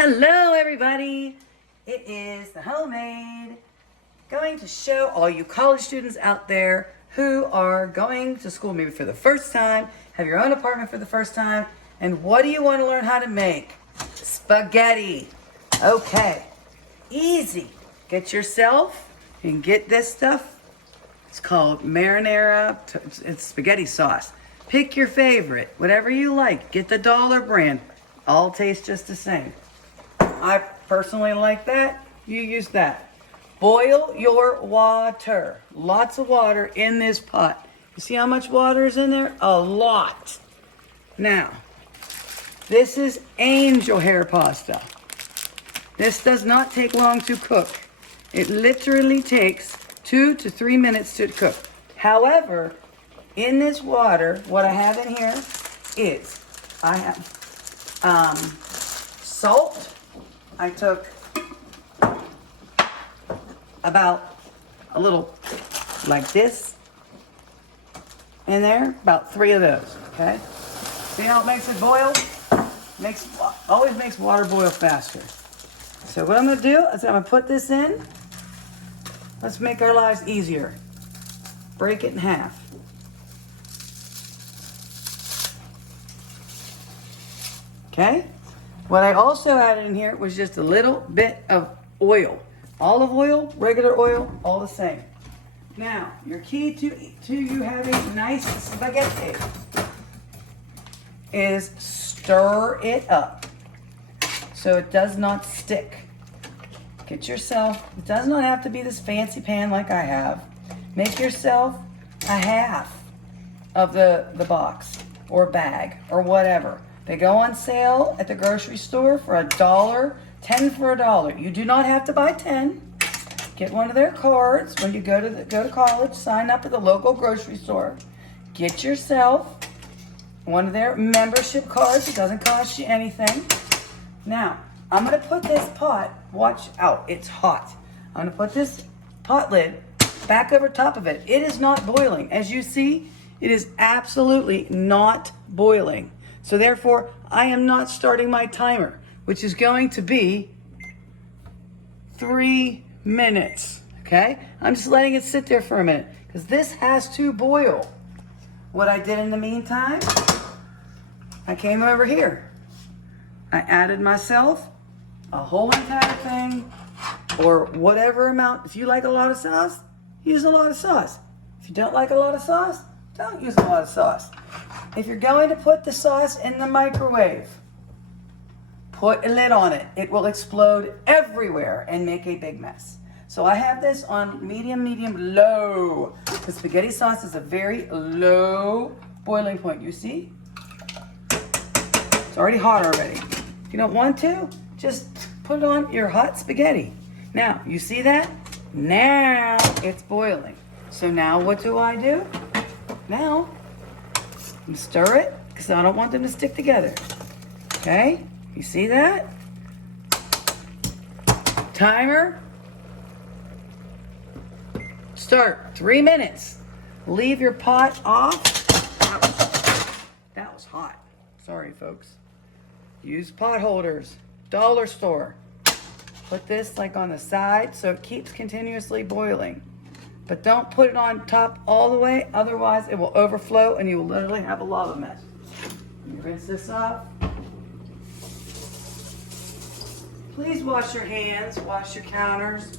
Hello everybody! It is the homemade. Going to show all you college students out there who are going to school maybe for the first time, have your own apartment for the first time, and what do you want to learn how to make? Spaghetti. Okay, easy. Get yourself, you can get this stuff. It's called marinara, it's spaghetti sauce. Pick your favorite, whatever you like. Get the dollar brand. All taste just the same. I personally like that. You use that. Boil your water. Lots of water in this pot. You see how much water is in there? A lot. Now, this is angel hair pasta. This does not take long to cook. It literally takes 2 to 3 minutes to cook. However, in this water, what I have in here is, I have salt. I took about a little like this in there, about 3 of those, okay? See how it makes it boil? Always makes water boil faster. So what I'm gonna do is I'm gonna put this in. Let's make our lives easier. Break it in half. Okay? What I also added in here was just a little bit of oil. Olive oil, regular oil, all the same. Now, your key to you having nice spaghetti is stir it up so it does not stick. Get yourself, it does not have to be this fancy pan like I have. Make yourself a half of the box or bag or whatever. They go on sale at the grocery store for $1, 10 for $1. You do not have to buy 10. Get one of their cards when you go to college. Sign up at the local grocery store. Get yourself one of their membership cards. It doesn't cost you anything. Now, I'm gonna put this pot, watch out, it's hot. I'm gonna put this pot lid back over top of it. It is not boiling. As you see, it is absolutely not boiling. So therefore, I am not starting my timer, which is going to be 3 minutes, okay? I'm just letting it sit there for a minute because this has to boil. What I did in the meantime, I came over here. I added myself a whole entire thing or whatever amount. If you like a lot of sauce, use a lot of sauce. If you don't like a lot of sauce, don't use a lot of sauce. If you're going to put the sauce in the microwave, put a lid on it. It will explode everywhere and make a big mess. So I have this on medium, low. The spaghetti sauce is a very low boiling point. You see? It's already hot already. If you don't want to, just put on your hot spaghetti. Now, you see that? Now it's boiling. So now what do? Now, stir it, because I don't want them to stick together. Okay? You see that? Timer. Start. 3 minutes. Leave your pot off. That was hot. Sorry, folks. Use pot holders. Dollar store. Put this like on the side so it keeps continuously boiling. But don't put it on top all the way, otherwise it will overflow and you will literally have a lava mess. You rinse this off. Please wash your hands, wash your counters.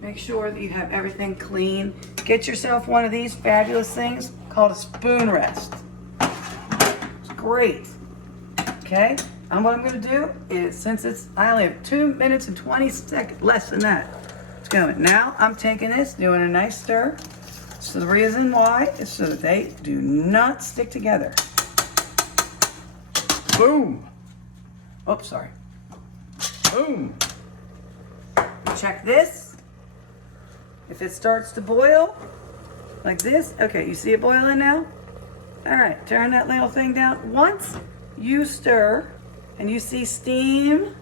Make sure that you have everything clean. Get yourself one of these fabulous things called a spoon rest. It's great. Okay? And what I'm gonna do is, since I only have 2 minutes and 20 seconds, less than that. Now I'm taking this, doing a nice stir. So the reason why is so that they do not stick together. Boom. Oops, sorry. Boom. Check this. If it starts to boil, like this, okay, you see it boiling now? All right, turn that little thing down. Once you stir and you see steam,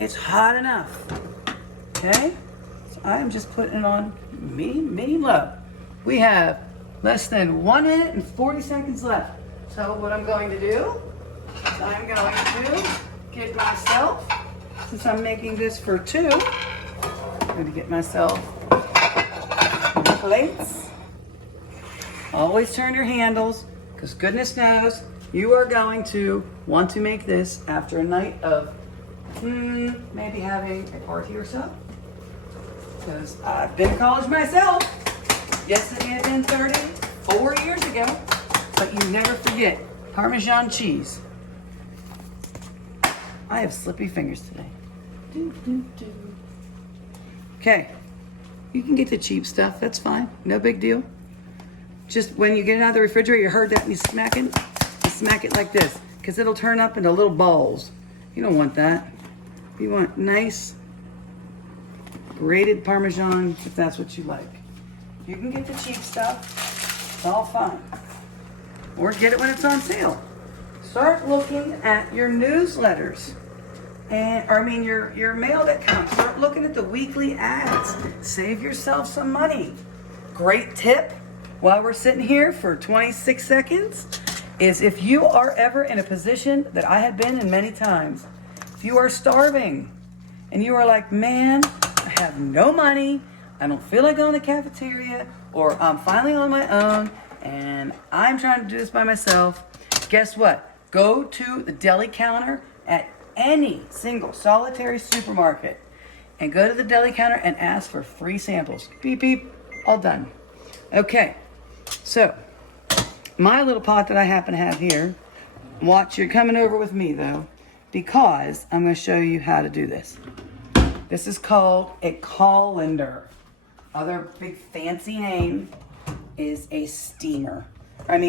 it's hot enough. Okay, so I'm just putting it on medium low. We have less than 1 minute and 40 seconds left. So what I'm going to do is I'm going to get myself, since I'm making this for two, I'm going to get myself plates. Always turn your handles, because goodness knows you are going to want to make this after a night of maybe having a party or so. Because I've been to college myself. Yes, it had been 34 years ago, but you never forget Parmesan cheese. I have slippy fingers today. Okay, you can get the cheap stuff, that's fine, no big deal. Just when you get it out of the refrigerator, you heard that and you smack it like this, because it'll turn up into little balls. You don't want that. You want nice grated Parmesan, if that's what you like. You can get the cheap stuff, it's all fine. Or get it when it's on sale. Start looking at your newsletters. Your mail that comes. Start looking at the weekly ads. Save yourself some money. Great tip while we're sitting here for 26 seconds is if you are ever in a position that I have been in many times, if you are starving and you are like, man, I have no money, I don't feel like going to the cafeteria, or I'm finally on my own and I'm trying to do this by myself, guess what? Go to the deli counter at any single solitary supermarket and go to the deli counter and ask for free samples. Beep, beep, all done. Okay, so my little pot that I happen to have here, watch, you're coming over with me though, because I'm going to show you how to do this. This is called a colander. Other big fancy name is a steamer. The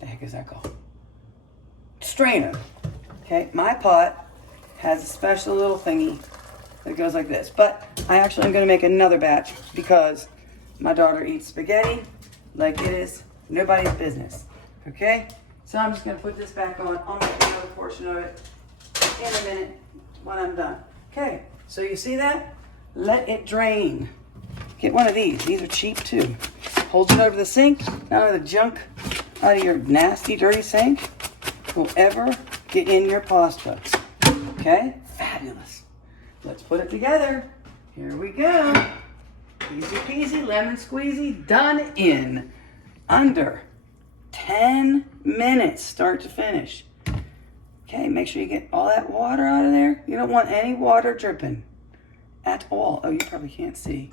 heck is that called? Strainer. Okay, my pot has a special little thingy that goes like this. But I actually am going to make another batch because my daughter eats spaghetti like it is nobody's business. Okay, so I'm just going to put this back on. I'll make another portion of it in a minute when I'm done. Okay, so you see that? Let it drain. Get one of these. These are cheap too. Hold it over the sink. None of the junk out of your nasty, dirty sink will ever get in your pasta. Okay? Fabulous. Let's put it together. Here we go. Easy peasy, lemon squeezy, done in under 10 minutes, start to finish. Okay, make sure you get all that water out of there. You don't want any water dripping at all. Oh, you probably can't see.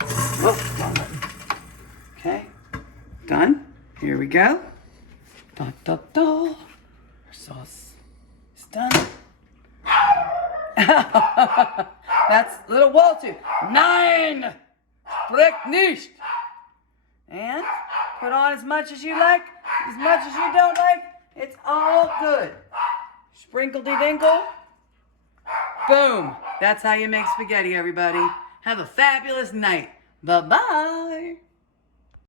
Whoa, wrong button. Okay, done. Here we go. Da, da, da. Our sauce is done. That's little Walter. 9. Spricht nicht. And put on as much as you like, as much as you don't like. It's all good. Sprinkle-de-dinkle. Boom. That's how you make spaghetti, everybody. Have a fabulous night. Bye-bye.